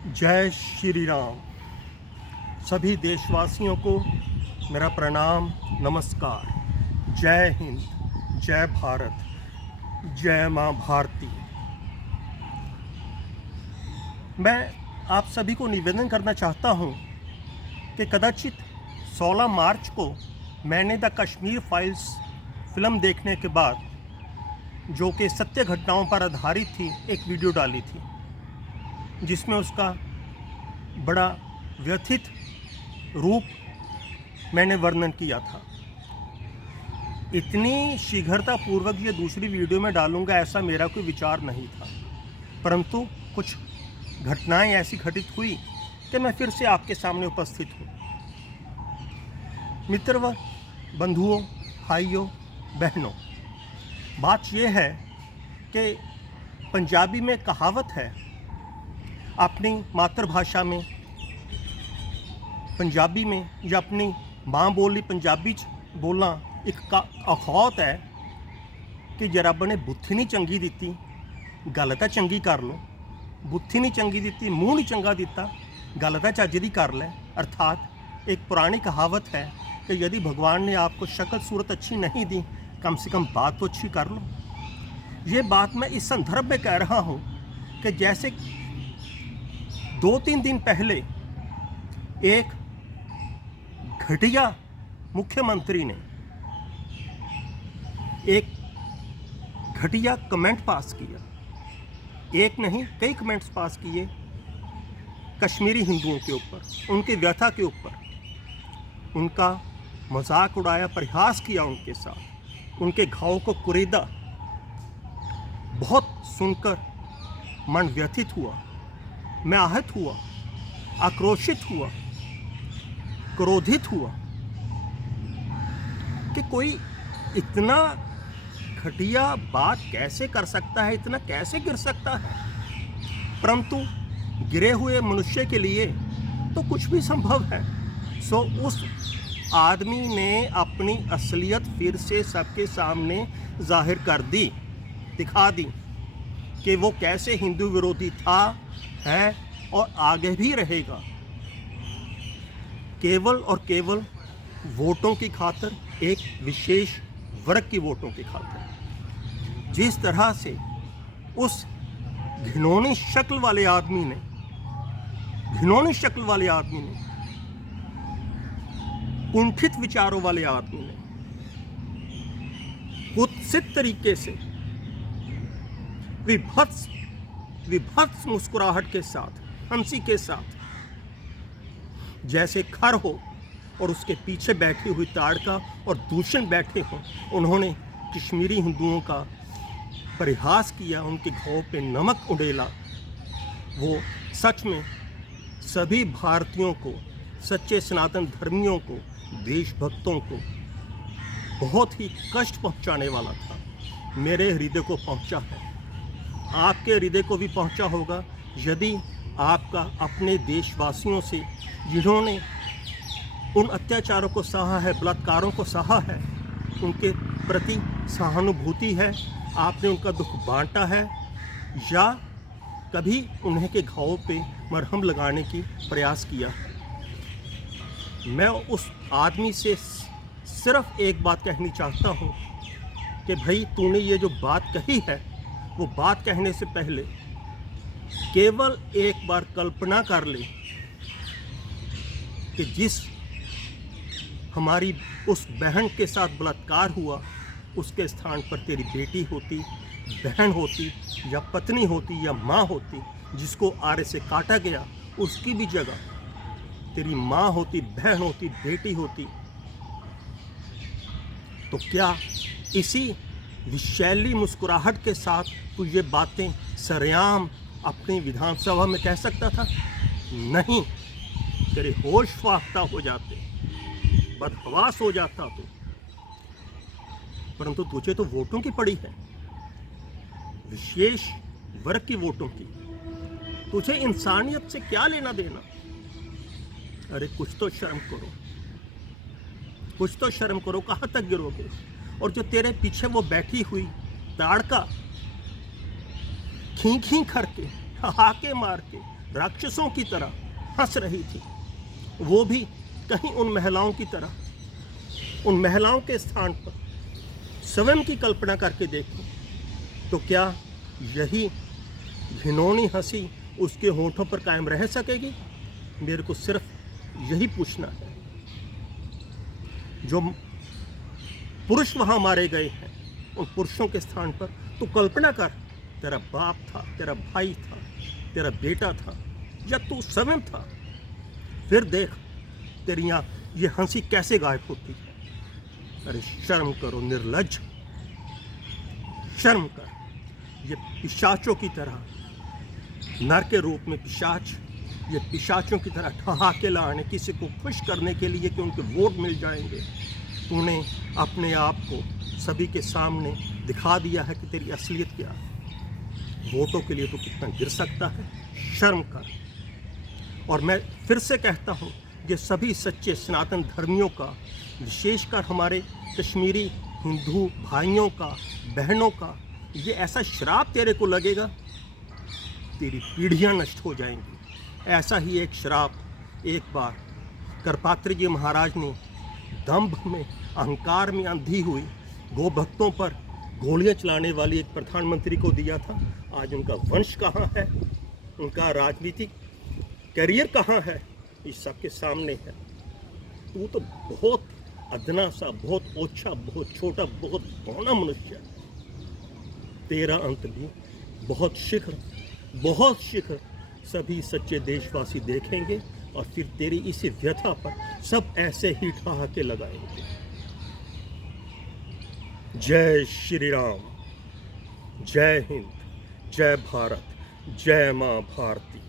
जय श्री राम। सभी देशवासियों को मेरा प्रणाम, नमस्कार। जय हिंद, जय भारत, जय माँ भारती। मैं आप सभी को निवेदन करना चाहता हूँ कि कदाचित 16 मार्च को मैंने द कश्मीर फाइल्स फिल्म देखने के बाद, जो कि सत्य घटनाओं पर आधारित थी, एक वीडियो डाली थी जिसमें उसका बड़ा व्यथित रूप मैंने वर्णन किया था। इतनी शीघ्रतापूर्वक ये दूसरी वीडियो में डालूंगा ऐसा मेरा कोई विचार नहीं था, परंतु कुछ घटनाएं ऐसी घटित हुई कि मैं फिर से आपके सामने उपस्थित हूँ। मित्र व बंधुओं, भाइयों, बहनों, बात यह है कि पंजाबी में कहावत है, अपनी मातृभाषा में पंजाबी में या अपनी माँ बोली पंजाबी बोलना एक अखौत है कि जरा बने बुद्धि नहीं चंगी दिती गल तां चंगी कर लो, बुद्धि नहीं चंगी दिती मूँह नहीं चंगा दिता गल तां चज दी कर ले। अर्थात एक पुरानी कहावत है कि यदि भगवान ने आपको शक्ल सूरत अच्छी नहीं दी, कम से कम बात तो अच्छी कर लो। ये बात मैं इस संदर्भ में कह रहा हूँ कि जैसे 2-3 दिन पहले एक घटिया मुख्यमंत्री ने एक घटिया कमेंट पास किया, एक नहीं कई कमेंट्स पास किए कश्मीरी हिंदुओं के ऊपर, उनकी व्यथा के ऊपर, उनका मजाक उड़ाया, परिहास किया उनके साथ, उनके घाव को कुरेदा। बहुत सुनकर मन व्यथित हुआ, मैं आहत हुआ, आक्रोशित हुआ, क्रोधित हुआ कि कोई इतना घटिया बात कैसे कर सकता है, इतना कैसे गिर सकता है। परंतु गिरे हुए मनुष्य के लिए तो कुछ भी संभव है। सो उस आदमी ने अपनी असलियत फिर से सबके सामने जाहिर कर दी, दिखा दी कि वो कैसे हिंदू विरोधी था, है और आगे भी रहेगा, केवल और केवल वोटों की खातिर, एक विशेष वर्ग की वोटों की खातिर। जिस तरह से उस घिनौनी शक्ल वाले आदमी ने कुंठित विचारों वाले आदमी ने कुत्सित तरीके से विभत्स मुस्कुराहट के साथ, हंसी के साथ, जैसे खर हो और उसके पीछे बैठी हुई ताड़का और दूषण बैठे हों, उन्होंने कश्मीरी हिंदुओं का परिहास किया, उनके घाव पे नमक उड़ेला। वो सच में सभी भारतीयों को, सच्चे सनातन धर्मियों को, देशभक्तों को बहुत ही कष्ट पहुंचाने वाला था। मेरे हृदय को पहुंचा है, आपके हृदय को भी पहुंचा होगा यदि आपका अपने देशवासियों से, जिन्होंने उन अत्याचारों को सहा है, बलात्कारों को सहा है, उनके प्रति सहानुभूति है, आपने उनका दुख बांटा है, या कभी उन्हें के घावों पे मरहम लगाने की प्रयास किया है। मैं उस आदमी से सिर्फ एक बात कहनी चाहता हूँ कि भाई, तूने ये जो बात कही है, वो बात कहने से पहले केवल एक बार कल्पना कर ले कि जिस हमारी उस बहन के साथ बलात्कार हुआ, उसके स्थान पर तेरी बेटी होती, बहन होती, या पत्नी होती, या माँ होती, जिसको आरे से काटा गया, उसकी भी जगह तेरी माँ होती, बहन होती, बेटी होती, तो क्या इसी विशैली मुस्कुराहट के साथ तू ये बातें सरेआम अपनी विधानसभा में कह सकता था? नहीं, तेरे होश फाख्ता हो जाते, बदहवास हो जाता तो। परंतु तुझे तो वोटों की पड़ी है, विशेष वर्ग की वोटों की। तुझे इंसानियत से क्या लेना देना? अरे कुछ तो शर्म करो, कुछ तो शर्म करो। कहाँ तक गिरोगे? और जो तेरे पीछे वो बैठी हुई ताड़का खीं खीं करके, हाके मार के, राक्षसों की तरह हंस रही थी, वो भी कहीं उन महिलाओं की तरह। उन महिलाओं के स्थान पर स्वयं की कल्पना करके देखो तो क्या यही घिनौनी हंसी उसके होठों पर कायम रह सकेगी? मेरे को सिर्फ यही पूछना है। जो पुरुष वहां मारे गए हैं, उन पुरुषों के स्थान पर तो कल्पना कर, तेरा बाप था, तेरा भाई था, तेरा बेटा था, या तू स्वयं था। फिर देख तेरी यहाँ ये हंसी कैसे गायब होती है। अरे शर्म करो निर्लज्ज, शर्म कर। ये पिशाचों की तरह, नर के रूप में पिशाच, ये पिशाचों की तरह ठहाके लाने, किसी को खुश करने के लिए कि उनके वोट मिल जाएंगे। तूने अपने आप को सभी के सामने दिखा दिया है कि तेरी असलियत क्या है। वोटों के लिए तो कितना गिर सकता है, शर्म कर। और मैं फिर से कहता हूँ, ये सभी सच्चे सनातन धर्मियों का, विशेषकर हमारे कश्मीरी हिंदू भाइयों का, बहनों का, ये ऐसा श्राप तेरे को लगेगा, तेरी पीढ़ियाँ नष्ट हो जाएंगी। ऐसा ही एक श्राप एक बार करपात्री जी महाराज ने दंभ में, अहंकार में अंधी हुई गो भक्तों पर गोलियां चलाने वाली एक प्रधानमंत्री को दिया था। आज उनका वंश कहाँ है, उनका राजनीतिक करियर कहाँ है, इस सब के सामने है। तू तो बहुत अदना सा, बहुत ओछा, बहुत छोटा, बहुत बौना मनुष्य है। तेरा अंत भी बहुत शीघ्र सभी सच्चे देशवासी देखेंगे और फिर तेरी इसी व्यथा पर सब ऐसे ही ठहाके लगाएंगे। जय श्री राम, जय हिंद, जय भारत, जय मां भारती।